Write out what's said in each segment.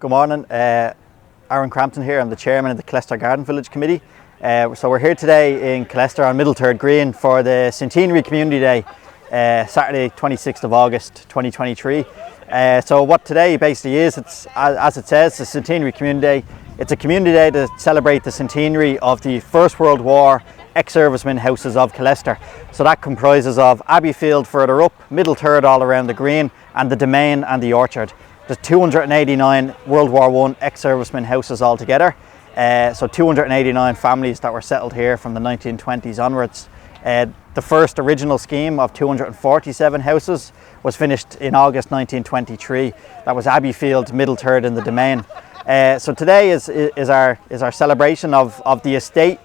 Good morning. Aaron Crampton here. I'm the chairman of the Killester Garden Village Committee. So we're here today in Killester on Middlethird Green for the Centenary Community Day, Saturday 26th of August 2023. So what today basically is, it's as it says, the Centenary Community Day. It's a community day to celebrate the centenary of the First World War ex-servicemen houses of Killester. So that comprises of Abbeyfield further up, Middlethird all around the green, and the Domain and the Orchard. There's 289 World War I ex-servicemen houses altogether. So 289 families that were settled here from the 1920s onwards. The first original scheme of 247 houses was finished in August 1923. That was Abbeyfield, Middlethird and the Domain. So today is our celebration of the estate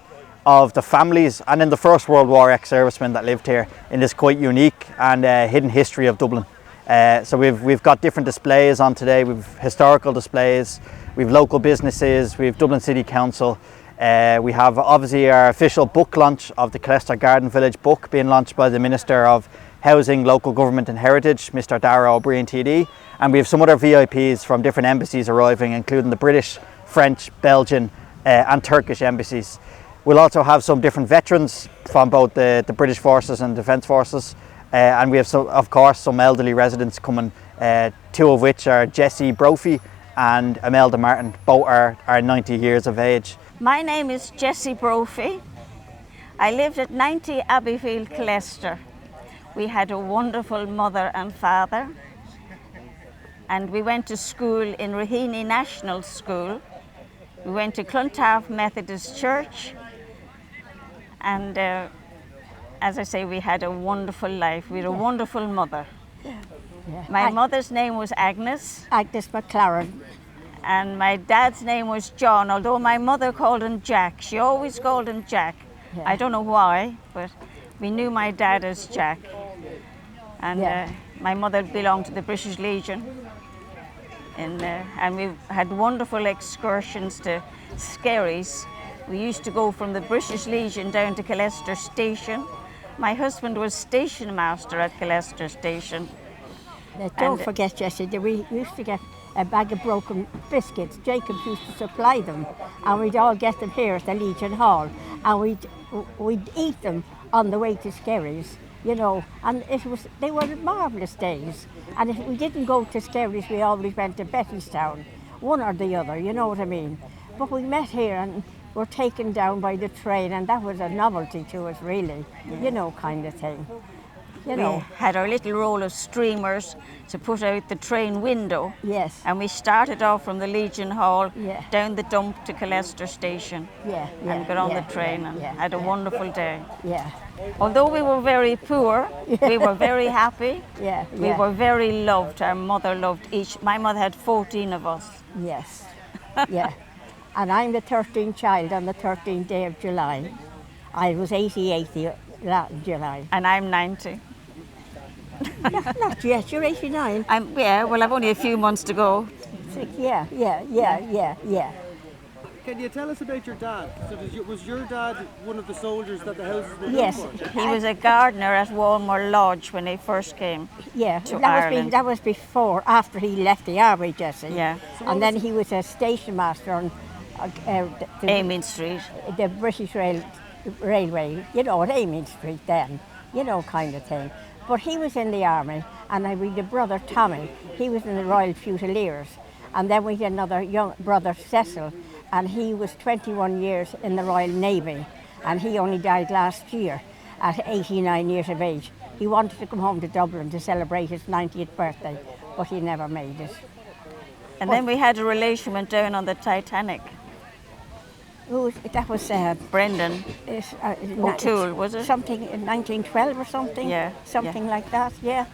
of the families and in the First World War ex-servicemen that lived here in this quite unique and hidden history of Dublin. So we've got different displays on today. We've historical displays, we've local businesses, we've Dublin City Council. We have obviously our official book launch of the Killester Garden Village Book being launched by the Minister of Housing, Local Government and Heritage, Mr Darragh TD. And we have some other VIPs from different embassies arriving, including the British, French, Belgian and Turkish embassies. We'll also have some different veterans from both the British Forces and Defence Forces. And we have, of course, some elderly residents coming, two of which are Jessie Brophy and Imelda Martin. Both are 90 years of age. My name is Jessie Brophy. I lived at 90 Abbeyfield, Killester. We had a wonderful mother and father. And we went to school in Raheny National School. We went to Clontarf Methodist Church. And as I say, we had a wonderful life. We had a wonderful mother. Yeah. My mother's name was Agnes. Agnes McLaren. And my dad's name was John, although my mother called him Jack. She always called him Jack. Yeah. I don't know why, but we knew my dad as Jack. And my mother belonged to the British Legion. And we had wonderful excursions to Skerries. We used to go from the British Legion down to Killester Station. My husband was station master at Killester Station. Don't forget, Jessie, that we used to get a bag of broken biscuits. Jacob used to supply them, and we'd all get them here at the Legion Hall, and we'd eat them on the way to Skerries, you know. And they were marvellous days. And if we didn't go to Skerries, we always went to Bettystown, one or the other, you know what I mean. But we met here and were taken down by the train, and that was a novelty to us, really, you know, kind of thing. You know. We had our little roll of streamers to put out the train window. Yes. And we started off from the Legion Hall, Yeah. down the dump to Killester Station. And got on the train and had a wonderful day. Yeah. Although we were very poor, we were very happy. Yeah. We were very loved. Our mother loved each. My mother had 14 of us. Yes. Yeah. And I'm the 13th child on the 13th day of July. I was 88 July. And I'm 90. Not yet, you're 89. Well, I've only a few months to go. Yeah. Can you tell us about your dad? So was your dad one of the soldiers that the houses were Yes. built for? He was a gardener at Walmore Lodge when they first came. Yeah, to that Ireland. was after he left the army, Jessie. Yeah. And then he was a station master on Eamon Street. the British Railway, you know, at Eamon Street then, you know, kind of thing. But he was in the army, and I read a brother, Tommy, he was in the Royal Fusiliers. And then we had another young brother, Cecil, and he was 21 years in the Royal Navy, and he only died last year at 89 years of age. He wanted to come home to Dublin to celebrate his 90th birthday, but he never made it. And then we had a relation went down on the Titanic. That was Brendan O'Toole, was it? Something in 1912 or something? Yeah. Something like that, yeah.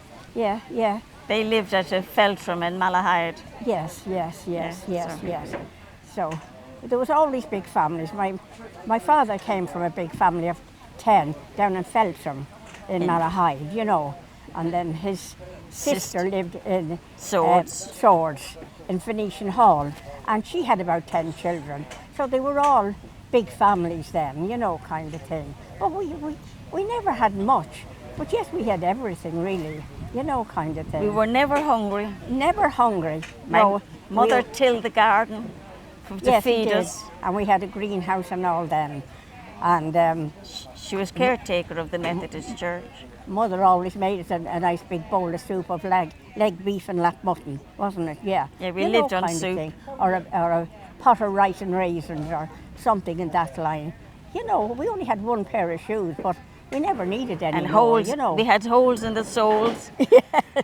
They lived at Feltram in Malahide. Yes. Yeah, So there was all these big families. My father came from a big family of 10 down in Feltram in Malahide, you know. And then his sister lived in Swords in Venetian Hall, and she had about 10 children. So they were all big families then, you know, kind of thing. But we never had much, but yes, we had everything really, you know, kind of thing. We were never hungry. Never hungry. No, Mother tilled the garden to yes, feed we did. us. And we had a greenhouse and all then. And She was caretaker of the Methodist Church. Mother always made us a nice big bowl of soup of leg beef and leg mutton, wasn't it? Yeah. Yeah, we lived on kind of soup. thing. Or a pot of rice and raisins or something in that line. You know, we only had one pair of shoes, but we never needed any And more, holes, you know. we had holes in the soles.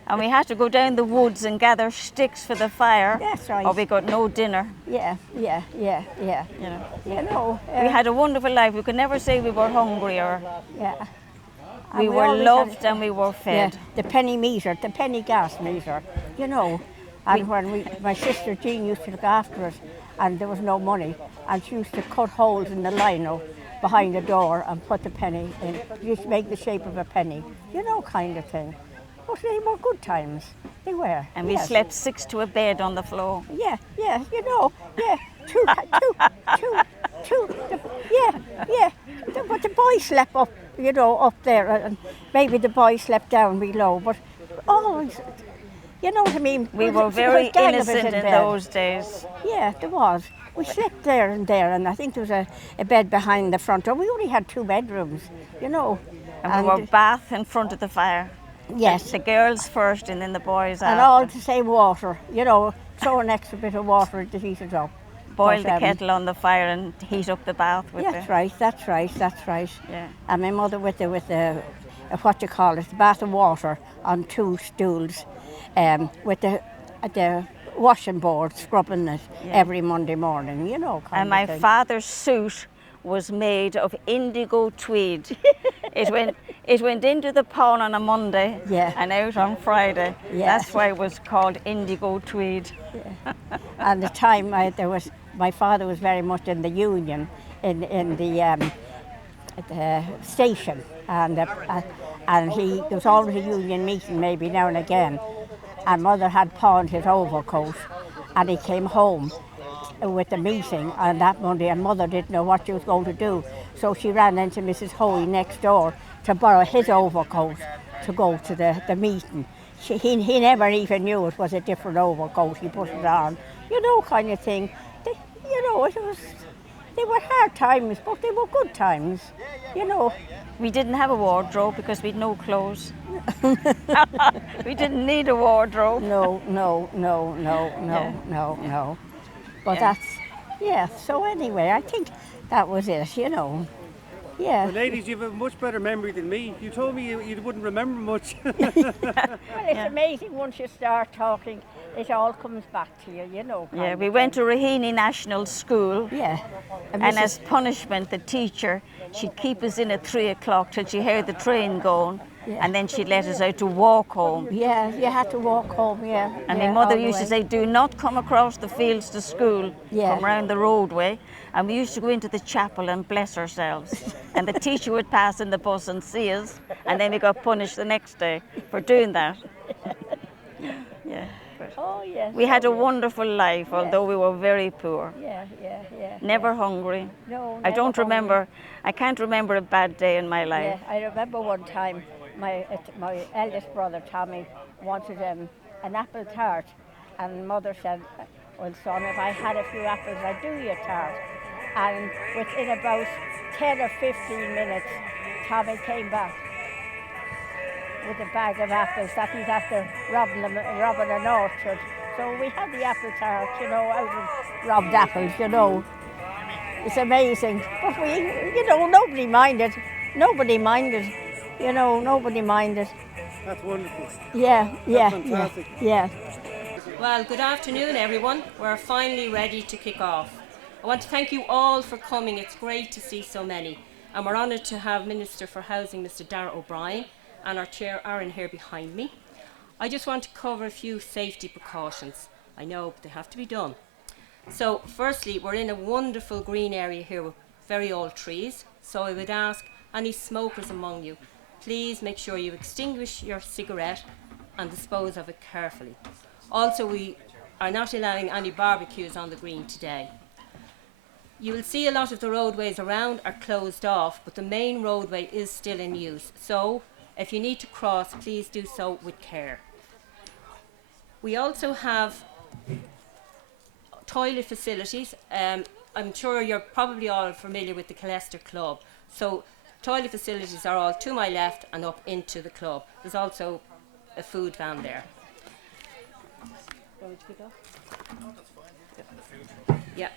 And we had to go down the woods and gather sticks for the fire. That's right. Or we got no dinner. Yeah. You know. You know. We had a wonderful life. We could never say we were hungry or Yeah. we And were always loved had- and we were Yeah, fed. the penny meter, the penny gas meter, you know. And when my sister Jean used to look after us, and there was no money, and she used to cut holes in the lino behind the door and put the penny in, just make the shape of a penny, you know, kind of thing. But they were good times. They were. And we yes. slept 6 to a bed on the floor. Yeah, you know, yeah, two, but the boy slept up, you know, up there, and maybe the boy slept down below, but always, you know what I mean? We There were was a very gang of us innocent in bed. those days. Yeah, there was. We slept there, and I think there was a bed behind the front door. We only had 2 bedrooms, you know. And we were bath in front of the fire. Yes, The girls first and then the boys and after. all the same water, you know, throw an extra bit of water to heat it up. Boil But, the kettle on the fire and heat up the bath with That's it. right, that's right. Yeah. And my mother with the what you call it, the bath of water on 2 stools, with the washing board scrubbing it every Monday morning, you know. And my father's suit was made of indigo tweed. It went into the pawn on a Monday and out on Friday. Yeah. That's why it was called indigo tweed. And the time my father was very much in the union in the station, and there was always a union meeting maybe now and again, and mother had pawned his overcoat, and he came home with the meeting on that Monday, and mother didn't know what she was going to do, so she ran into Mrs. Hoey next door to borrow his overcoat to go to the meeting. He never even knew it was a different overcoat. He put it on, you know, kind of thing. They were hard times, but they were good times, you know. We didn't have a wardrobe because we'd no clothes. We didn't need a wardrobe. No. But so anyway, I think that was it, you know. Yeah. Well, ladies, you have a much better memory than me. You told me you wouldn't remember much. Well, it's amazing once you start talking, it all comes back to you, you know. Yeah, we went to Raheny National School. Yeah. And as punishment, the teacher, she'd keep us in at 3 o'clock till she heard the train going, and then she'd let us out to walk home. Yeah, you had to walk home, yeah. And yeah, my mother all the used to way. say, do not come across the fields to school, come round the roadway. And we used to go into the chapel and bless ourselves. And the teacher would pass in the bus and see us, and then we got punished the next day for doing that. Yeah. Oh, yes. We had a wonderful life, although we were very poor. Yeah. Never hungry. No, I don't never remember, I can't remember a bad day in my life. Yeah, I remember one time my eldest brother Tommy wanted an apple tart, and mother said, well son, if I had a few apples I'd do you a tart. And within about 10 or 15 minutes Tommy came back with a bag of apples that he'd after robbing an orchard. So we had the apple tart, you know, out of robbed apples, you know. It's amazing. But we, you know, nobody minded. You know, nobody minded. That's wonderful. Yeah. fantastic. Yeah. Well, good afternoon everyone. We're finally ready to kick off. I want to thank you all for coming. It's great to see so many. And we're honoured to have Minister for Housing, Mr Darragh O'Brien, and our Chair, Aaron, here behind me. I just want to cover a few safety precautions. I know, but they have to be done. So, firstly, we're in a wonderful green area here with very old trees. So I would ask any smokers among you, please make sure you extinguish your cigarette and dispose of it carefully. Also, we are not allowing any barbecues on the green today. You will see a lot of the roadways around are closed off, but the main roadway is still in use. So, if you need to cross, please do so with care. We also have toilet facilities. I'm sure you're probably all familiar with the Killester Club. So toilet facilities are all to my left and up into the club. There's also a food van there. Yeah.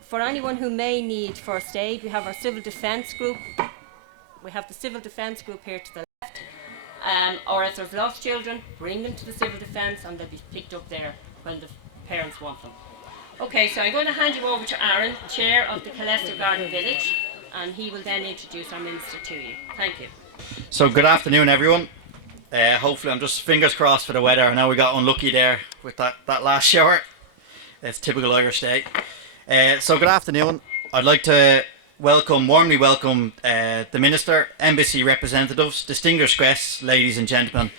For anyone who may need first aid, we have our civil defence group. We have the civil defence group here to the left. Or if there's lost children, bring them to the civil defence and they'll be picked up there when the parents want them. Okay, so I'm going to hand you over to Aaron, Chair of the Killester Garden Village, and he will then introduce our Minister to you. Thank you. So good afternoon, everyone. Hopefully, I'm just fingers crossed for the weather. I know we got unlucky there with that last shower. It's typical Irish day. So good afternoon. I'd like to warmly welcome the Minister, embassy representatives, distinguished guests, ladies and gentlemen.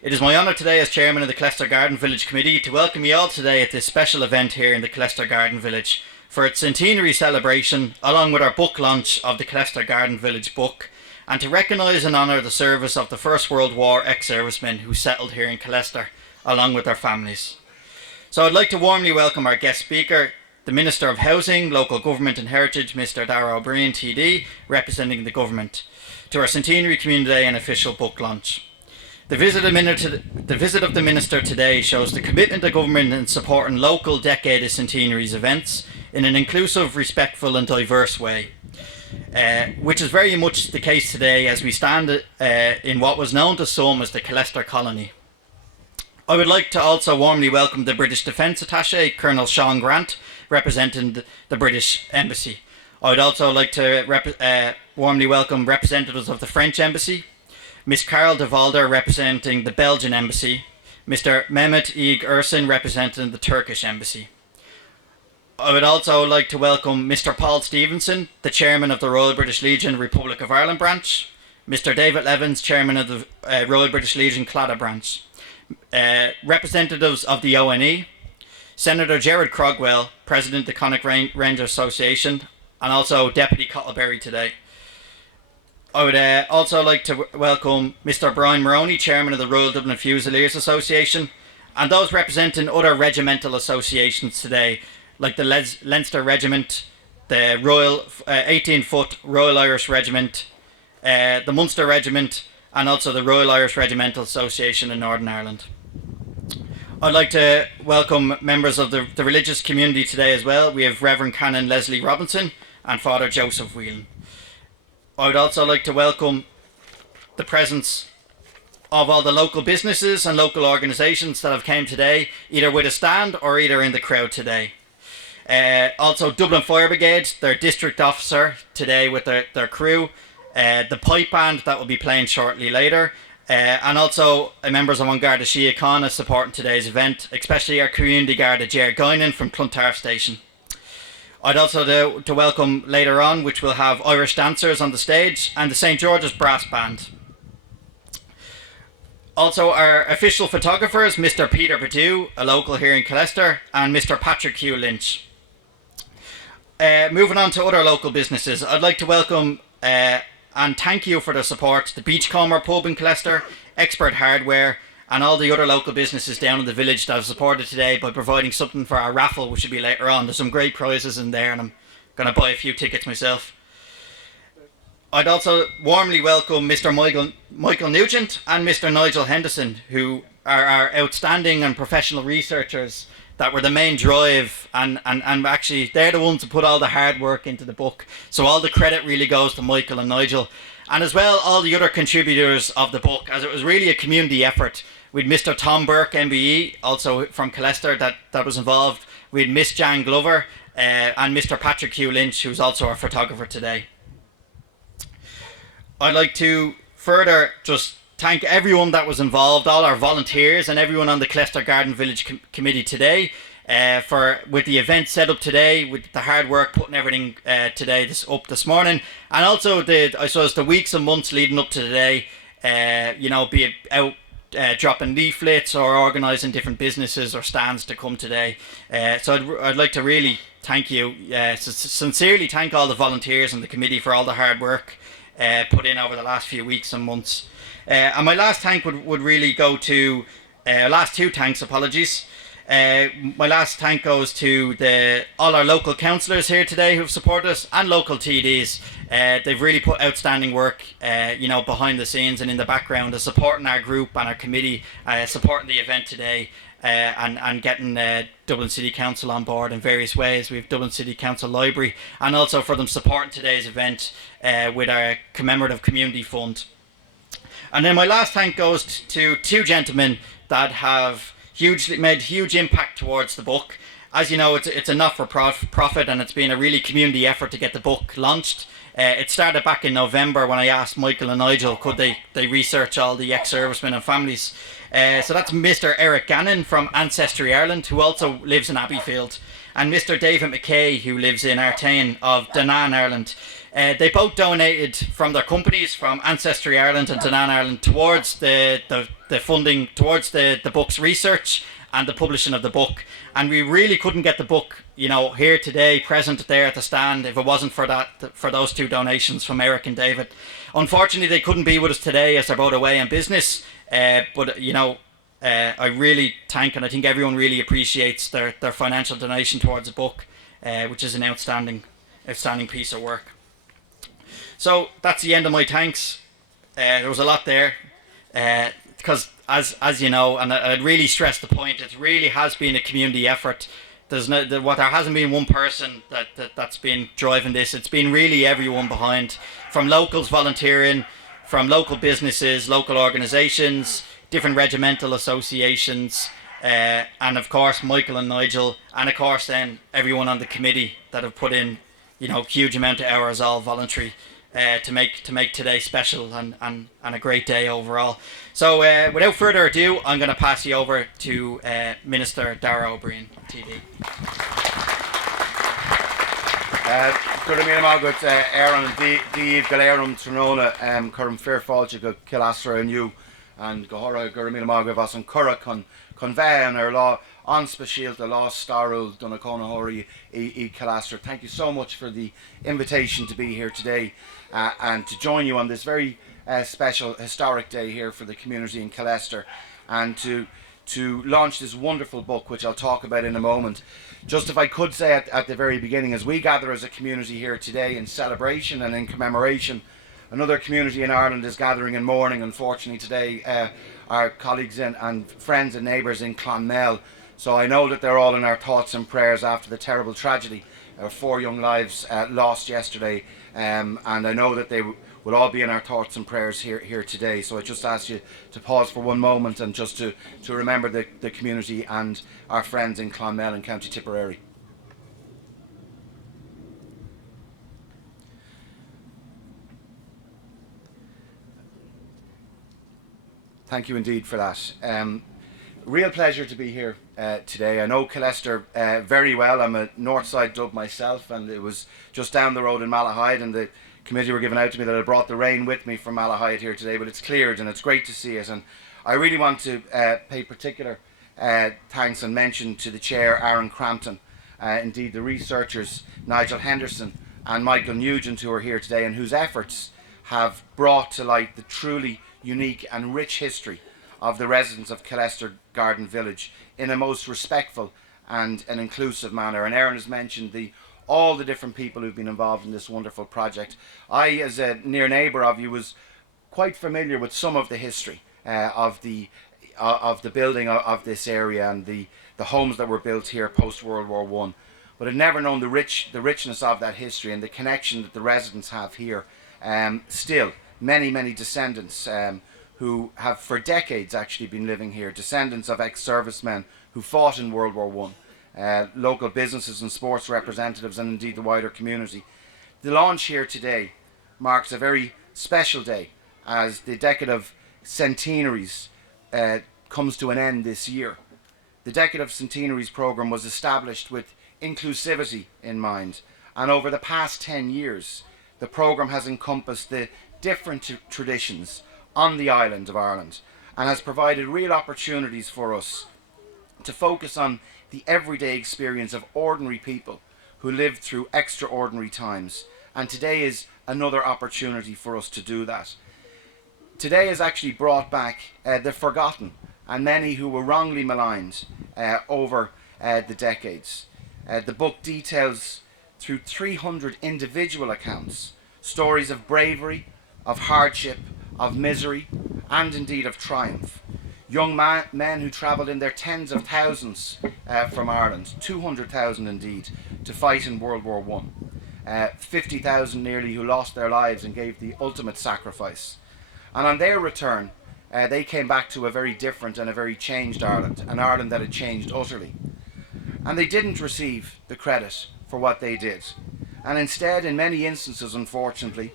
It is my honour today as Chairman of the Killester Garden Village Committee to welcome you all today at this special event here in the Killester Garden Village for its centenary celebration, along with our book launch of the Killester Garden Village Book, and to recognise and honour the service of the First World War ex-servicemen who settled here in Killester, along with their families. So I'd like to warmly welcome our guest speaker, the Minister of Housing, Local Government and Heritage, Mr Darragh TD, representing the Government, to our Centenary Community Day and official book launch. The visit of the Minister today shows the commitment of Government in supporting local Decade of Centenaries events in an inclusive, respectful and diverse way, which is very much the case today as we stand in what was known to some as the Killester Colony. I would like to also warmly welcome the British Defence Attaché, Colonel Sean Grant, representing the British Embassy. I would also like to warmly welcome representatives of the French Embassy, Miss Carol de Valder representing the Belgian Embassy, Mr Mehmet Ig Ersin representing the Turkish Embassy. I would also like to welcome Mr Paul Stephenson, the Chairman of the Royal British Legion Republic of Ireland branch, Mr David Levins, Chairman of the Royal British Legion Claddagh branch, representatives of the ONE, Senator Gerard Crogwell, President of the Connacht Ranger Association, and also Deputy Cottleberry today. I would also like to welcome Mr Brian Moroney, Chairman of the Royal Dublin Fusiliers Association, and those representing other regimental associations today, like the Leinster Regiment, the Royal 18-foot Royal Irish Regiment, the Munster Regiment, and also the Royal Irish Regimental Association in Northern Ireland. I'd like to welcome members of the religious community today as well. We have Reverend Canon Leslie Robinson and Father Joseph Whelan. I would also like to welcome the presence of all the local businesses and local organisations that have came today, either with a stand or either in the crowd today. Also Dublin Fire Brigade, their district officer today with their crew, the pipe band that will be playing shortly later, and also members of An Garda Síochána supporting today's event, especially our community guard Darragh from Clontarf Station. I'd also to welcome later on, which will have Irish dancers on the stage and the St George's Brass Band. Also our official photographers, Mr Peter Purdue, a local here in Killester, and Mr Patrick Hugh Lynch. Moving on to other local businesses, I'd like to welcome and thank you for the support the Beachcomber pub in Killester, Expert Hardware, and all the other local businesses down in the village that have supported today by providing something for our raffle, which will be later on. There's some great prizes in there and I'm going to buy a few tickets myself. I'd also warmly welcome Mr Michael Nugent and Mr Nigel Henderson, who are our outstanding and professional researchers that were the main drive, and actually they're the ones who put all the hard work into the book. So all the credit really goes to Michael and Nigel. And as well, all the other contributors of the book, as it was really a community effort. We had Mr Tom Burke, MBE, also from Killester, that was involved. We had Miss Jan Glover and Mr Patrick Hugh Lynch, who's also our photographer today. I'd like to further just thank everyone that was involved, all our volunteers and everyone on the Killester Garden Village Committee today with the event set up today, with the hard work putting everything today this morning, and also the weeks and months leading up to today, be it out dropping leaflets or organising different businesses or stands to come today. So I'd like to really thank you, sincerely thank all the volunteers and the committee for all the hard work put in over the last few weeks and months. And my last thank would really go to last two thanks, apologies. My last thank goes to all our local councillors here today who've supported us, and local TDs. They've really put outstanding work, behind the scenes and in the background, of supporting our group and our committee, supporting the event today, and getting Dublin City Council on board in various ways. We have Dublin City Council Library, and also for them supporting today's event with our commemorative community fund. And then my last thank goes to two gentlemen that have made huge impact towards the book. As you know, it's a not-for-profit, and it's been a really community effort to get the book launched. It started back in November when I asked Michael and Nigel could they research all the ex-servicemen and families. So that's Mr Eric Gannon from Ancestry Ireland, who also lives in Abbeyfield, and Mr David McKay, who lives in Artane of Dunan, Ireland. They both donated from their companies, from Ancestry Ireland and Dunan, Ireland, towards the funding, towards the book's research and the publishing of the book. And we really couldn't get the book, here today, present there at the stand, if it wasn't for those two donations from Eric and David. Unfortunately, they couldn't be with us today as they're both away on business. But I really thank, and I think everyone really appreciates their financial donation towards the book, which is an outstanding piece of work. So that's the end of my thanks. There was a lot there, because as you know, and I'd really stress the point, it really has been a community effort. There hasn't been one person that's been driving this. It's been really everyone behind, from locals volunteering, from local businesses, local organisations, different regimental associations, and of course Michael and Nigel, and of course then everyone on the committee that have put in, huge amount of hours, all voluntary, to make today special and a great day overall. So without further ado, I'm going to pass you over to Minister Darragh O'Brien, TD. Good evening, Margaret. HÉireann Díomh Galéireann Tróna Curran Fairfáilte go Killester and you and Gohora Gurmila Margaret Vas and Curra con Convey and our law on special the law starrel Donacona Hori e Killester. Thank you so much for the invitation to be here today and to join you on this very special historic day here for the community in Killester, and to launch this wonderful book, which I'll talk about in a moment. Just if I could say at the very beginning, as we gather as a community here today in celebration and in commemoration, another community in Ireland is gathering in mourning, unfortunately today, our colleagues and friends and neighbours in Clonmel. So I know that they're all in our thoughts and prayers after the terrible tragedy. 4 young lives lost yesterday, and I know that they will all be in our thoughts and prayers here today. So I just ask you to pause for one moment and just to remember the community and our friends in Clonmel and County Tipperary. Thank you indeed for that. Real pleasure to be here today. I know Killester very well. I'm a Northside Dub myself, and it was just down the road in Malahide, and the committee were giving out to me that I brought the rain with me from Malahide here today, but it's cleared and it's great to see it. And I really want to pay particular thanks and mention to the chair, Aaron Crampton, indeed the researchers, Nigel Henderson and Michael Nugent, who are here today and whose efforts have brought to light the truly unique and rich history of the residents of Killester Garden Village in a most respectful and an inclusive manner. And Aaron has mentioned all the different people who've been involved in this wonderful project. I, as a near neighbour of you, was quite familiar with some of the history of the building of this area and the homes that were built here post World War I, but I'd never known the richness of that history and the connection that the residents have here. Still, many descendants who have for decades actually been living here, descendants of ex-servicemen who fought in World War I, local businesses and sports representatives, and indeed the wider community. The launch here today marks a very special day as the Decade of Centenaries comes to an end this year. The Decade of Centenaries programme was established with inclusivity in mind, and over the past 10 years the programme has encompassed the different traditions on the island of Ireland and has provided real opportunities for us to focus on the everyday experience of ordinary people who lived through extraordinary times, and today is another opportunity for us to do that. Today has actually brought back the forgotten and many who were wrongly maligned over the decades. The book details, through 300 individual accounts, stories of bravery, of hardship, of misery, and indeed of triumph. Young men who travelled in their tens of thousands from Ireland, 200,000 indeed, to fight in World War I. 50,000 nearly who lost their lives and gave the ultimate sacrifice. And on their return, they came back to a very different and a very changed Ireland, an Ireland that had changed utterly. And they didn't receive the credit for what they did. And instead, in many instances, unfortunately,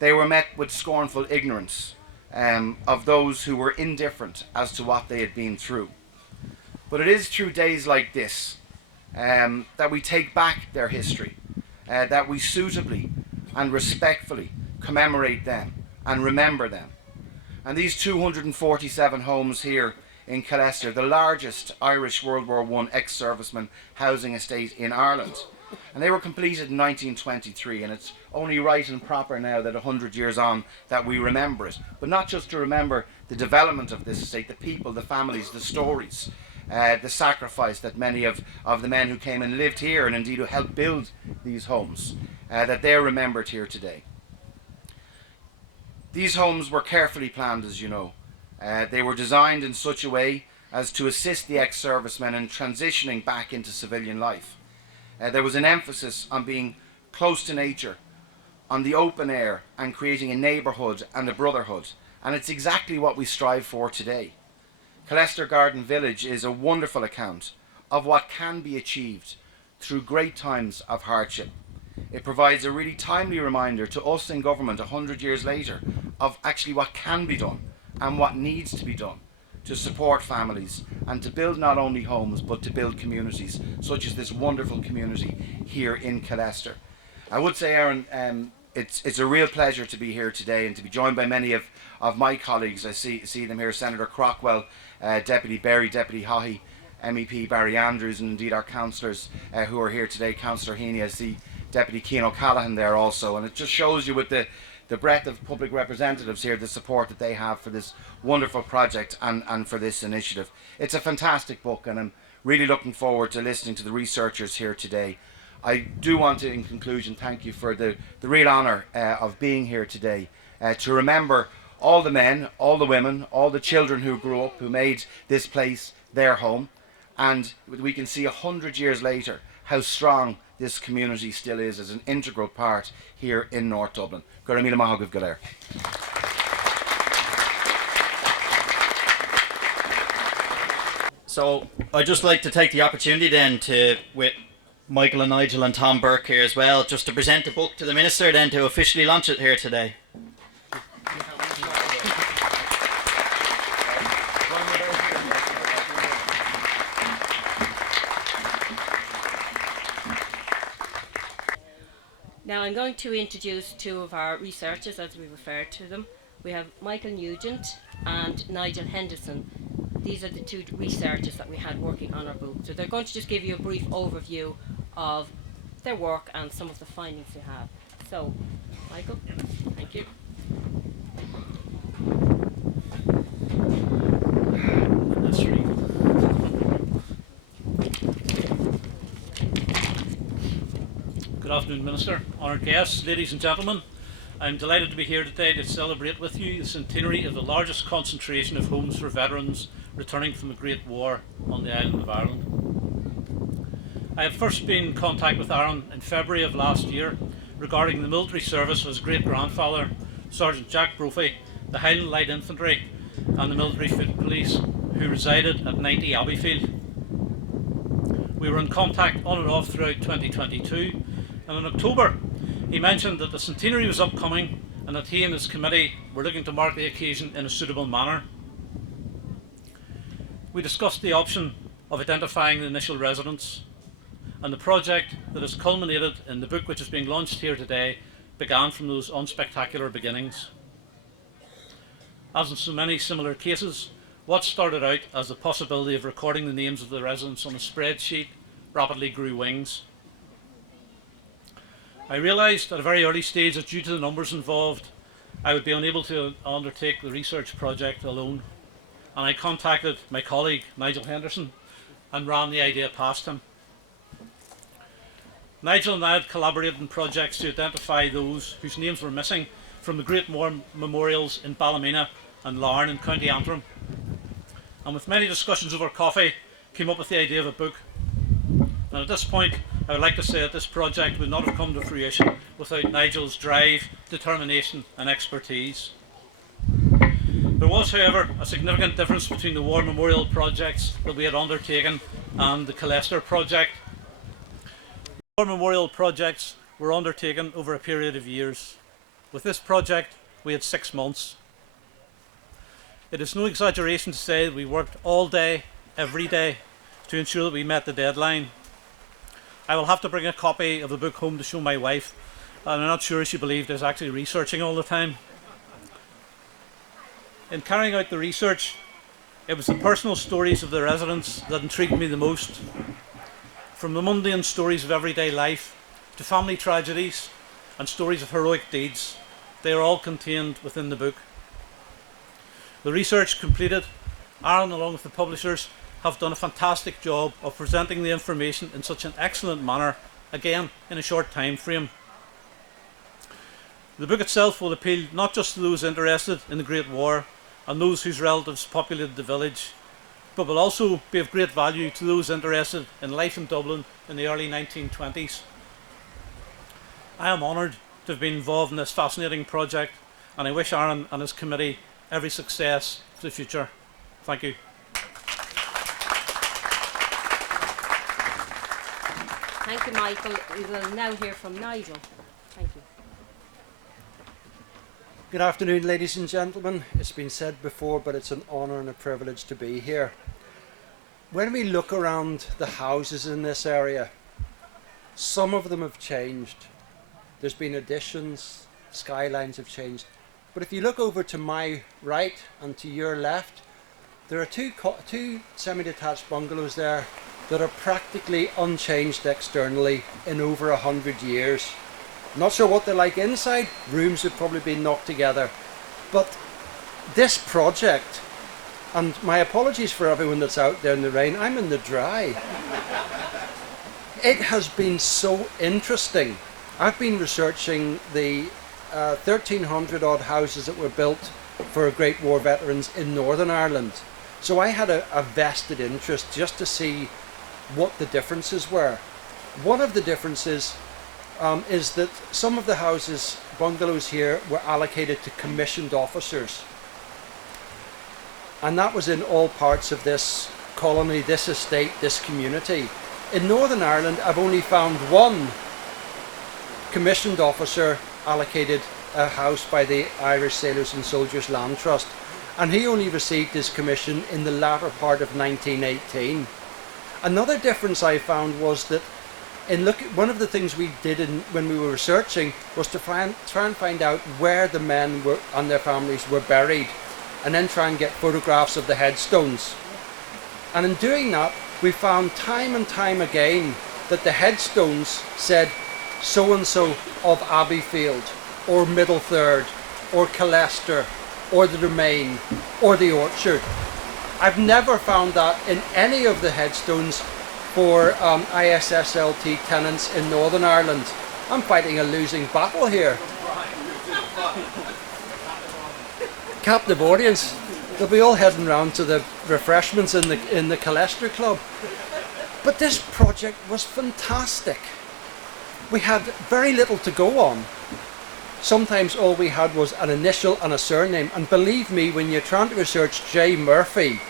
they were met with scornful ignorance of those who were indifferent as to what they had been through. But it is through days like this that we take back their history, that we suitably and respectfully commemorate them and remember them. And these 247 homes here in Killester, the largest Irish World War I ex-servicemen housing estate in Ireland. And they were completed in 1923, and it's only right and proper now that 100 years on that we remember it. But not just to remember the development of this estate, the people, the families, the stories, the sacrifice that many of the men who came and lived here and indeed who helped build these homes, that they're remembered here today. These homes were carefully planned, as you know. They were designed in such a way as to assist the ex-servicemen in transitioning back into civilian life. There was an emphasis on being close to nature, on the open air, and creating a neighbourhood and a brotherhood. And it's exactly what we strive for today. Killester Garden Village is a wonderful account of what can be achieved through great times of hardship. It provides a really timely reminder to us in government 100 years later of actually what can be done and what needs to be done to support families and to build not only homes but to build communities such as this wonderful community here in Killester. I would say, Aaron, it's a real pleasure to be here today and to be joined by many of my colleagues. I see them here: Senator Crockwell, Deputy Berry, Deputy Haughey, MEP Barry Andrews, and indeed our councillors who are here today. Councillor Heaney, I see Deputy Cian O'Callaghan there also, and it just shows you with the breadth of public representatives here, the support that they have for this wonderful project and for this initiative. It's a fantastic book, and I'm really looking forward to listening to the researchers here today. I do want to, in conclusion, thank you for the real honour of being here today, to remember all the men, all the women, all the children who grew up, who made this place their home, and we can see 100 years later how strong this community still is as an integral part here in North Dublin. Gura míle maith agaibh go léir. So I'd just like to take the opportunity then to, with Michael and Nigel and Tom Burke here as well, just to present the book to the Minister, then to officially launch it here today. Now I'm going to introduce two of our researchers, as we refer to them. We have Michael Nugent and Nigel Henderson. These are the two researchers that we had working on our book. So they're going to just give you a brief overview of their work and some of the findings they have. So, Michael, thank you. Good afternoon, Minister, honoured guests, ladies and gentlemen. I'm delighted to be here today to celebrate with you the centenary of the largest concentration of homes for veterans returning from the Great War on the island of Ireland. I had first been in contact with Aaron in February of last year regarding the military service of his great-grandfather, Sergeant Jack Brophy, the Highland Light Infantry and the Military Foot Police, who resided at 90 Abbeyfield. We were in contact on and off throughout 2022, and in October he mentioned that the centenary was upcoming and that he and his committee were looking to mark the occasion in a suitable manner. We discussed the option of identifying the initial residents, and the project that has culminated in the book which is being launched here today began from those unspectacular beginnings. As in so many similar cases, what started out as the possibility of recording the names of the residents on a spreadsheet rapidly grew wings. I realised at a very early stage that due to the numbers involved, I would be unable to undertake the research project alone. and I contacted my colleague Nigel Henderson and ran the idea past him. Nigel and I had collaborated in projects to identify those whose names were missing from the Great War memorials in Ballymena and Larne in County Antrim, and with many discussions over coffee came up with the idea of a book. And at this point I would like to say that this project would not have come to fruition without Nigel's drive, determination and expertise. There was, however, a significant difference between the war memorial projects that we had undertaken and the Killester project. The war memorial projects were undertaken over a period of years. With this project we had 6 months. It is no exaggeration to say that we worked all day, every day, to ensure that we met the deadline. I will have to bring a copy of the book home to show my wife, and I'm not sure she believed I was actually researching all the time. In carrying out the research, it was the personal stories of the residents that intrigued me the most. From the mundane stories of everyday life to family tragedies and stories of heroic deeds, they are all contained within the book. The research completed, Aaron, along with the publishers, have done a fantastic job of presenting the information in such an excellent manner, again in a short time frame. The book itself will appeal not just to those interested in the Great War and those whose relatives populated the village, but will also be of great value to those interested in life in Dublin in the early 1920s. I am honoured to have been involved in this fascinating project, and I wish Aaron and his committee every success for the future. Thank you. Thank you, Michael. We will now hear from Nigel. Thank you. Good afternoon, ladies and gentlemen. It's been said before, but it's an honour and a privilege to be here. When we look around the houses in this area, some of them have changed. There's been additions, skylines have changed. But if you look over to my right and to your left, there are two semi-detached bungalows there that are practically unchanged externally in over 100 years. Not sure what they're like inside. Rooms have probably been knocked together. But this project, and my apologies for everyone that's out there in the rain, I'm in the dry. It has been so interesting. I've been researching the 1,300 odd houses that were built for Great War veterans in Northern Ireland. So I had a vested interest just to see what the differences were. One of the differences is that some of the houses, bungalows here, were allocated to commissioned officers. And that was in all parts of this colony, this estate, this community. In Northern Ireland, I've only found one commissioned officer allocated a house by the Irish Sailors and Soldiers Land Trust, and he only received his commission in the latter part of 1918. Another difference I found was that one of the things we did when we were researching was to try and find out where the men and their families were buried, and then try and get photographs of the headstones. And in doing that, we found time and time again that the headstones said so-and-so of Abbeyfield, or Middle Third, or Killester, or the Domain, or the Orchard. I've never found that in any of the headstones for ISSLT tenants in Northern Ireland. I'm fighting a losing battle here. Captive audience, they'll be all heading round to the refreshments in the Killester Club. But this project was fantastic. We had very little to go on. Sometimes all we had was an initial and a surname, and believe me, when you're trying to research J. Murphy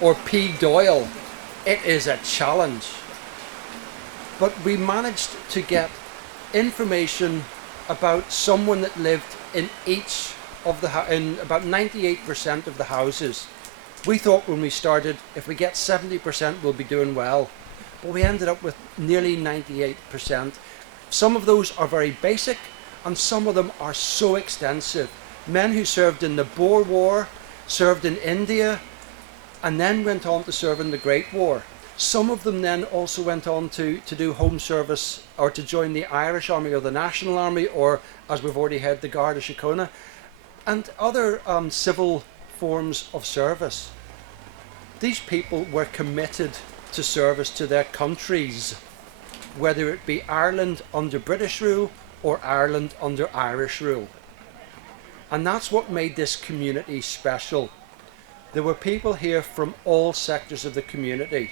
or P. Doyle, it is a challenge. But we managed to get information about someone that lived in each of in about 98% of the houses. We thought when we started, if we get 70%, we'll be doing well. But we ended up with nearly 98%. Some of those are very basic, and some of them are so extensive. Men who served in the Boer War, served in India, and then went on to serve in the Great War. Some of them then also went on to do home service or to join the Irish Army or the National Army, or, as we've already heard, the Garda Síochána, and other civil forms of service. These people were committed to service to their countries, whether it be Ireland under British rule or Ireland under Irish rule. And that's what made this community special. There were people here from all sectors of the community.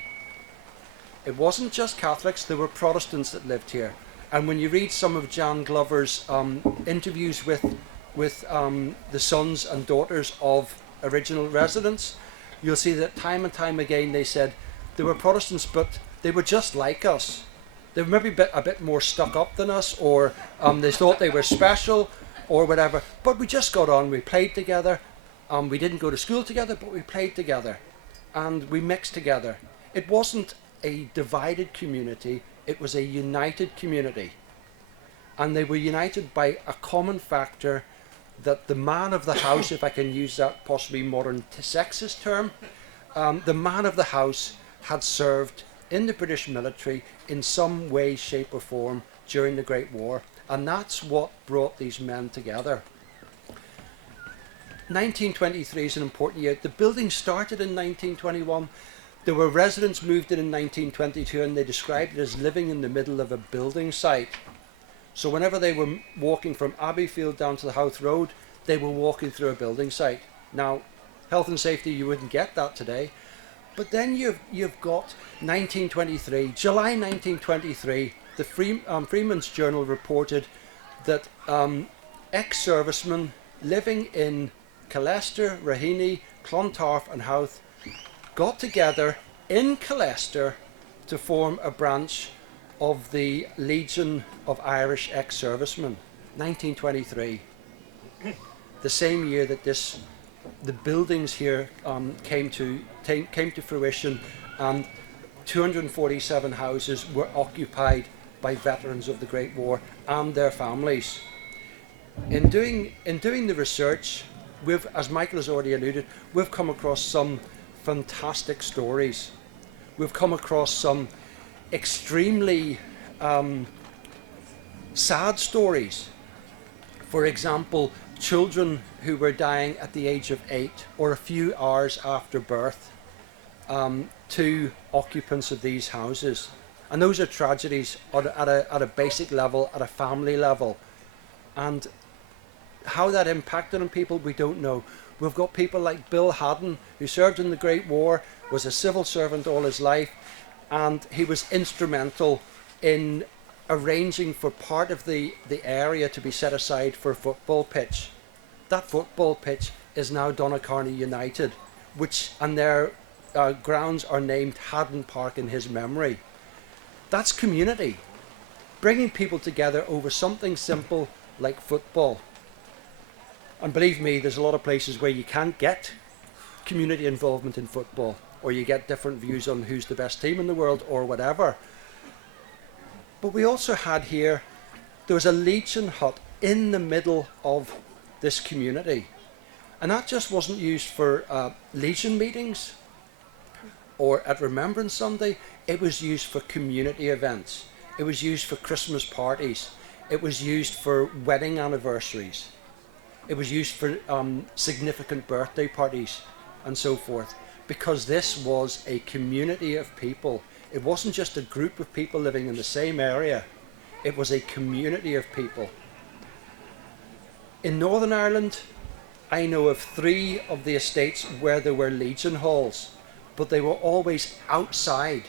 It wasn't just Catholics, there were Protestants that lived here. And when you read some of Jan Glover's interviews with the sons and daughters of original residents, you'll see that time and time again they said they were Protestants, but they were just like us. They were maybe a bit more stuck up than us, or they thought they were special, or whatever. But we just got on, we played together. We didn't go to school together, but we played together. And we mixed together. It wasn't a divided community, it was a united community. And they were united by a common factor that the man of the house, if I can use that possibly modern sexist term, the man of the house had served in the British military in some way, shape or form during the Great War. And that's what brought these men together. 1923 is an important year. The building started in 1921. There were residents moved in 1922, and they described it as living in the middle of a building site. So whenever they were walking from Abbeyfield down to the Howth Road, they were walking through a building site. Now, health and safety, you wouldn't get that today. But then you've got 1923, July 1923, the Freeman's Journal reported that ex-servicemen living in Killester, Raheny, Clontarf and Howth got together in Killester to form a branch of the Legion of Irish Ex-Servicemen, 1923. The same year that the buildings here came to fruition, and 247 houses were occupied by veterans of the Great War and their families. In doing the research, as Michael has already alluded, we've come across some fantastic stories. We've come across some extremely sad stories. For example, children who were dying at the age of 8 or a few hours after birth to occupants of these houses. And those are tragedies at a basic level, at a family level. And how that impacted on people, we don't know. We've got people like Bill Haddon, who served in the Great War, was a civil servant all his life, and he was instrumental in arranging for part of the area to be set aside for a football pitch. That football pitch is now Donacarney United, and their grounds are named Haddon Park in his memory. That's community, bringing people together over something simple like football. And believe me, there's a lot of places where you can't get community involvement in football, or you get different views on who's the best team in the world or whatever. But we also had here, there was a Legion hut in the middle of this community. And that just wasn't used for Legion meetings or at Remembrance Sunday. It was used for community events. It was used for Christmas parties. It was used for wedding anniversaries. It was used for significant birthday parties and so forth, because this was a community of people. It wasn't just a group of people living in the same area. It was a community of people. In Northern Ireland, I know of 3 of the estates where there were Legion halls, but they were always outside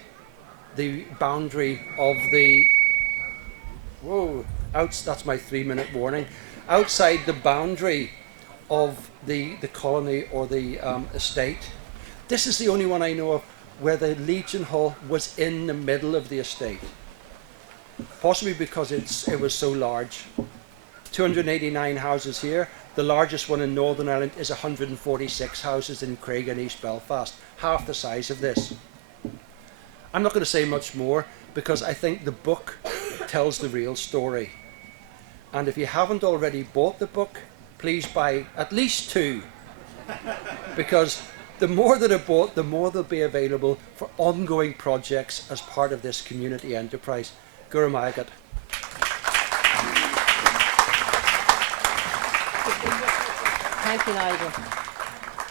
the boundary of the... that's my 3-minute warning. Outside the boundary of the colony or the estate. This is the only one I know of where the Legion Hall was in the middle of the estate. Possibly because it was so large. 289 houses here. The largest one in Northern Ireland is 146 houses in Craig and East Belfast. Half the size of this. I'm not going to say much more because I think the book tells the real story. And if you haven't already bought the book, please buy at least 2. Because the more that are bought, the more they'll be available for ongoing projects as part of this community enterprise. Gura Maigat. Thank you, Nigel.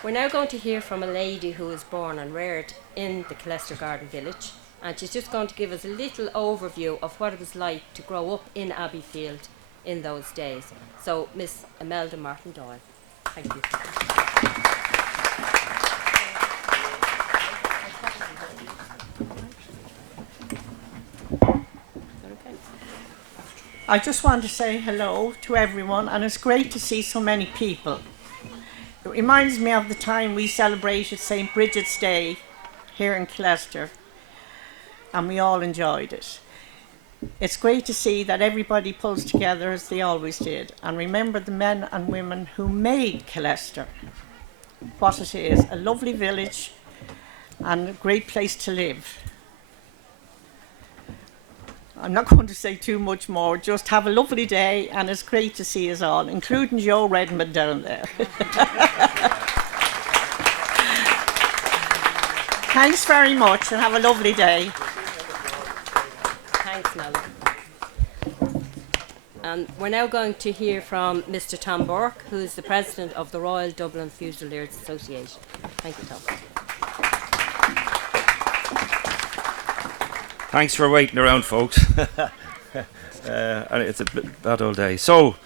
We're now going to hear from a lady who was born and reared in the Killester Garden Village, and she's just going to give us a little overview of what it was like to grow up in Abbeyfield in those days. So, Miss Imelda Martin Doyle. Thank you. I just want to say hello to everyone, and it's great to see so many people. It reminds me of the time we celebrated St. Bridget's Day here in Killester, and we all enjoyed it. It's great to see that everybody pulls together as they always did, and remember the men and women who made Killester what it is, a lovely village and a great place to live. I'm not going to say too much more, just have a lovely day, and it's great to see us all, including Joe Redmond down there. Thanks very much, and have a lovely day. Thanks, Nella. And we're now going to hear from Mr. Tom Burke, who is the President of the Royal Dublin Fusiliers Association. Thank you, Tom. Thanks for waiting around, folks. It's a bad old day. So,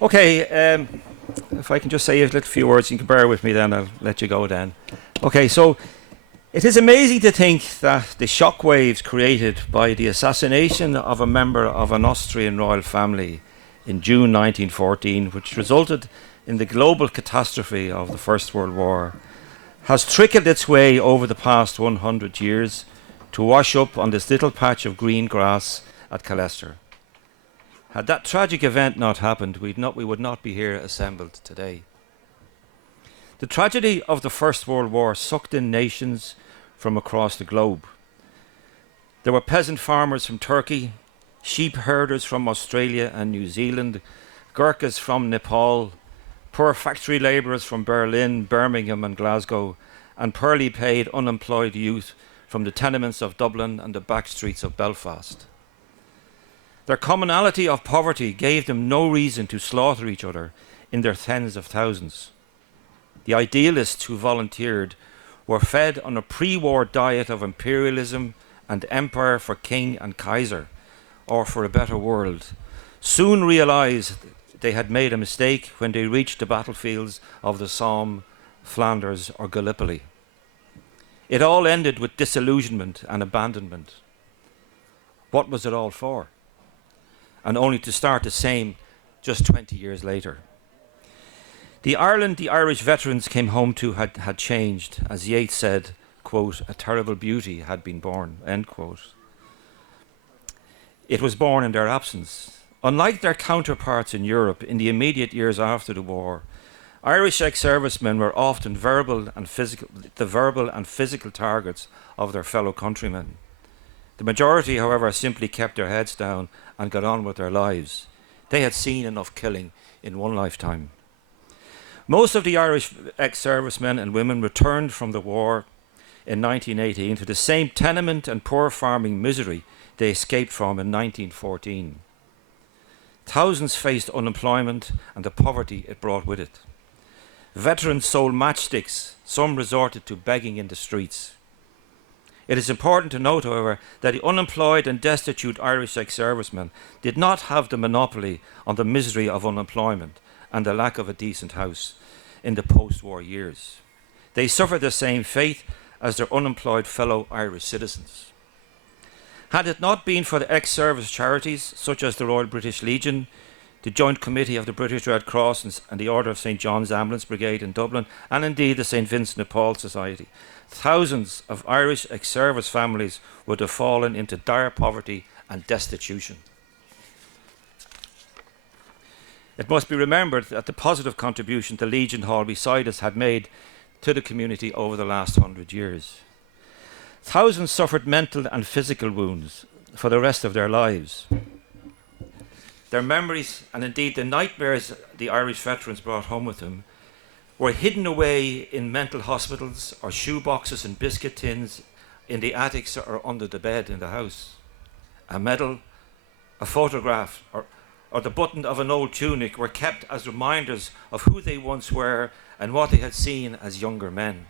okay, if I can just say a little few words, you can bear with me then, I'll let you go then. Okay, so it is amazing to think that the shockwaves created by the assassination of a member of an Austrian royal family in June 1914, which resulted in the global catastrophe of the First World War, has trickled its way over the past 100 years to wash up on this little patch of green grass at Killester. Had that tragic event not happened, we would not be here assembled today. The tragedy of the First World War sucked in nations from across the globe. There were peasant farmers from Turkey, sheep herders from Australia and New Zealand, Gurkhas from Nepal, poor factory labourers from Berlin, Birmingham and Glasgow, and poorly paid unemployed youth from the tenements of Dublin and the back streets of Belfast. Their commonality of poverty gave them no reason to slaughter each other in their tens of thousands. The idealists who volunteered were fed on a pre-war diet of imperialism and empire for king and Kaiser, or for a better world, soon realised they had made a mistake when they reached the battlefields of the Somme, Flanders or Gallipoli. It all ended with disillusionment and abandonment. What was it all for? And only to start the same just 20 years later. The Ireland the Irish veterans came home to had changed. As Yeats said, quote, "A terrible beauty had been born," end quote. It was born in their absence. Unlike their counterparts in Europe in the immediate years after the war, Irish ex-servicemen were often the verbal and physical targets of their fellow countrymen. The majority, however, simply kept their heads down and got on with their lives. They had seen enough killing in one lifetime. Most of the Irish ex-servicemen and women returned from the war in 1918 to the same tenement and poor farming misery they escaped from in 1914. Thousands faced unemployment and the poverty it brought with it. Veterans sold matchsticks, some resorted to begging in the streets. It is important to note, however, that the unemployed and destitute Irish ex-servicemen did not have the monopoly on the misery of unemployment and the lack of a decent house in the post-war years. They suffered the same fate as their unemployed fellow Irish citizens. Had it not been for the ex-service charities such as the Royal British Legion, the Joint Committee of the British Red Cross and the Order of St John's Ambulance Brigade in Dublin, and indeed the St Vincent de Paul Society, thousands of Irish ex-service families would have fallen into dire poverty and destitution. It must be remembered that the positive contribution the Legion Hall beside us had made to the community over the last 100 years. Thousands suffered mental and physical wounds for the rest of their lives. Their memories, and indeed the nightmares the Irish veterans brought home with them, were hidden away in mental hospitals or shoeboxes and biscuit tins in the attics or under the bed in the house. A medal, a photograph, or the button of an old tunic were kept as reminders of who they once were and what they had seen as younger men.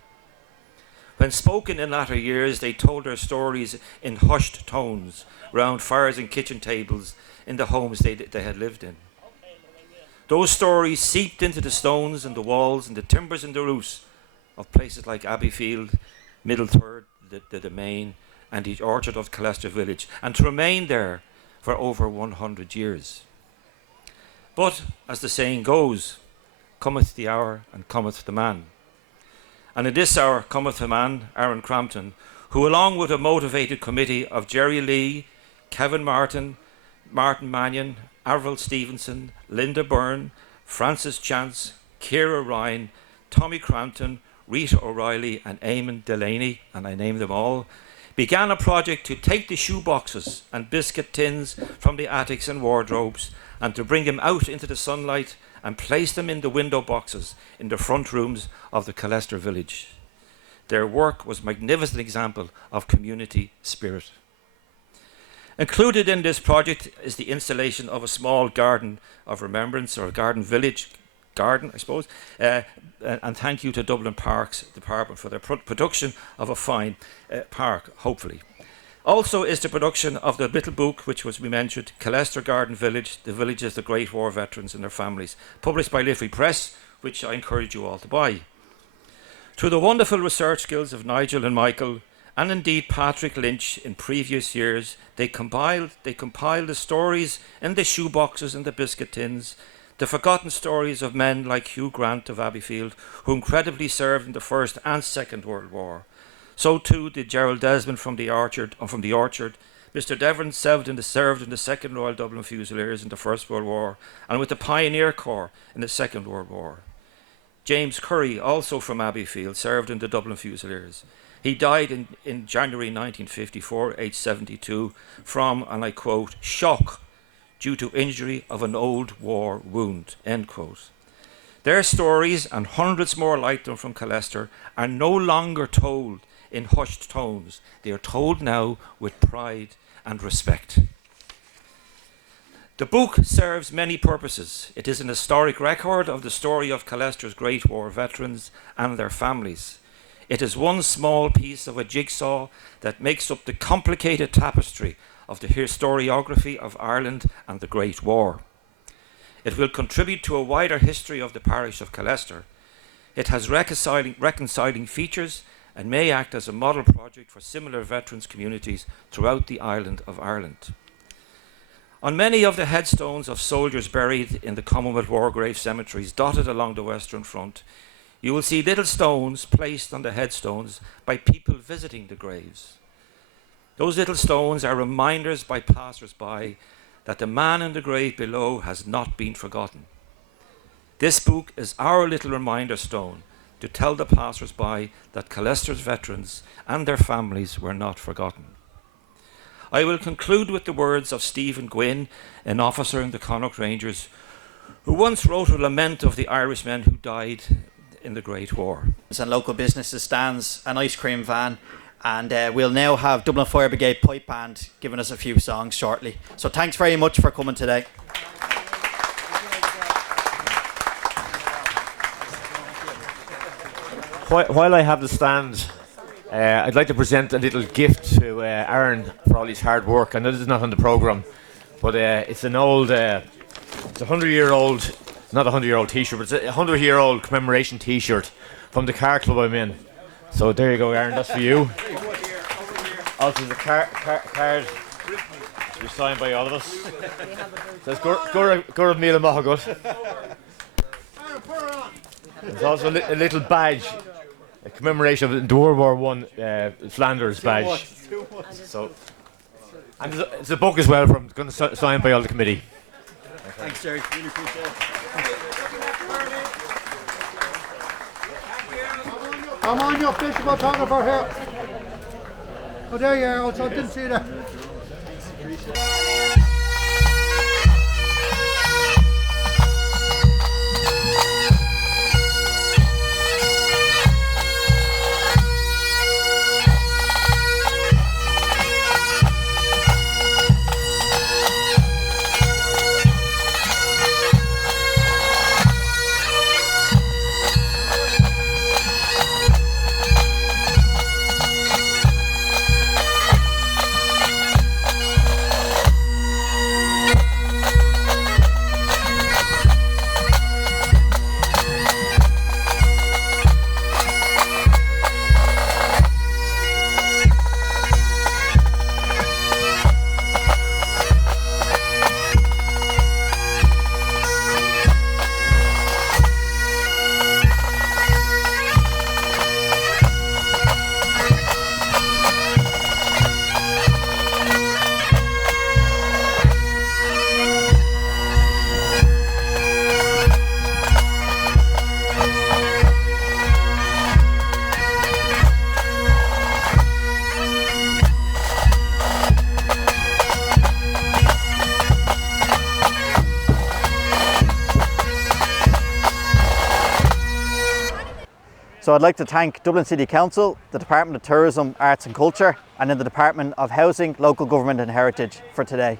When spoken in latter years, they told their stories in hushed tones round fires and kitchen tables in the homes they had lived in. Those stories seeped into the stones and the walls and the timbers and the roofs of places like Abbeyfield, Middlethird, the Domain, and the orchard of Killester village, and to remain there for over 100 years. But, as the saying goes, cometh the hour and cometh the man. And in this hour cometh a man, Aaron Crampton, who along with a motivated committee of Gerry Leigh, Kevin Martin, Martin Marion, Avril Stephenson, Linda Byrne, Francis Chance, Ciara Ryan, Tommy Crampton, Rita O'Reilly and Eamon Delaney, and I name them all, began a project to take the shoe boxes and biscuit tins from the attics and wardrobes and to bring them out into the sunlight and place them in the window boxes in the front rooms of the Killester village. Their work was a magnificent example of community spirit. Included in this project is the installation of a small garden of remembrance, or a garden village garden, I suppose, and thank you to Dublin Parks Department for their production of a fine park, hopefully. Also is the production of the little book, which was we mentioned, Killester Garden Village, The Villages of the Great War Veterans and Their Families, published by Liffey Press, which I encourage you all to buy. Through the wonderful research skills of Nigel and Michael, and indeed Patrick Lynch in previous years, they compiled the stories in the shoe boxes and the biscuit tins, the forgotten stories of men like Hugh Grant of Abbeyfield, who incredibly served in the First and Second World War. So too did Gerald Desmond from the Orchard. Mr Devon served in the Second Royal Dublin Fusiliers in the First World War, and with the Pioneer Corps in the Second World War. James Curry, also from Abbeyfield, served in the Dublin Fusiliers. He died in January 1954, aged 72, from, and I quote, shock due to injury of an old war wound, end quote. Their stories, and hundreds more like them from Killester, are no longer told in hushed tones. They are told now with pride and respect. The book serves many purposes. It is an historic record of the story of Killester's Great War veterans and their families. It is one small piece of a jigsaw that makes up the complicated tapestry of the historiography of Ireland and the Great War. It will contribute to a wider history of the parish of Killester. It has reconciling features and may act as a model project for similar veterans communities throughout the island of Ireland. On many of the headstones of soldiers buried in the Commonwealth War Grave cemeteries dotted along the Western Front, you will see little stones placed on the headstones by people visiting the graves. Those little stones are reminders by passers-by that the man in the grave below has not been forgotten. This book is our little reminder stone to tell the passers-by that Killester's veterans and their families were not forgotten. I will conclude with the words of Stephen Gwynn, an officer in the Connaught Rangers, who once wrote a lament of the Irishmen who died in the Great War. And local businesses stands, an ice cream van, and we'll now have Dublin Fire Brigade Pipe Band giving us a few songs shortly. So thanks very much for coming today. While I have the stand, I'd like to present a little gift to Aaron for all his hard work. I know this is not on the programme, but it's an old, it's a 100-year-old, not a 100-year-old t-shirt, but it's a 100-year-old commemoration t-shirt from the car club I'm in. So there you go, Aaron, that's for you. Also the card to be signed by all of us. Says Gurad Mila Mahagut. There's also a little badge, a commemoration of the World War I Flanders badge. So, and there's a book as well from going to signed by all the committee. Thanks, Jerry. Really appreciate it. I'm on your official photographer here. Oh, there you are. I didn't see that. So I'd like to thank Dublin City Council, the Department of Tourism, Arts and Culture, and then the Department of Housing, Local Government and Heritage for today.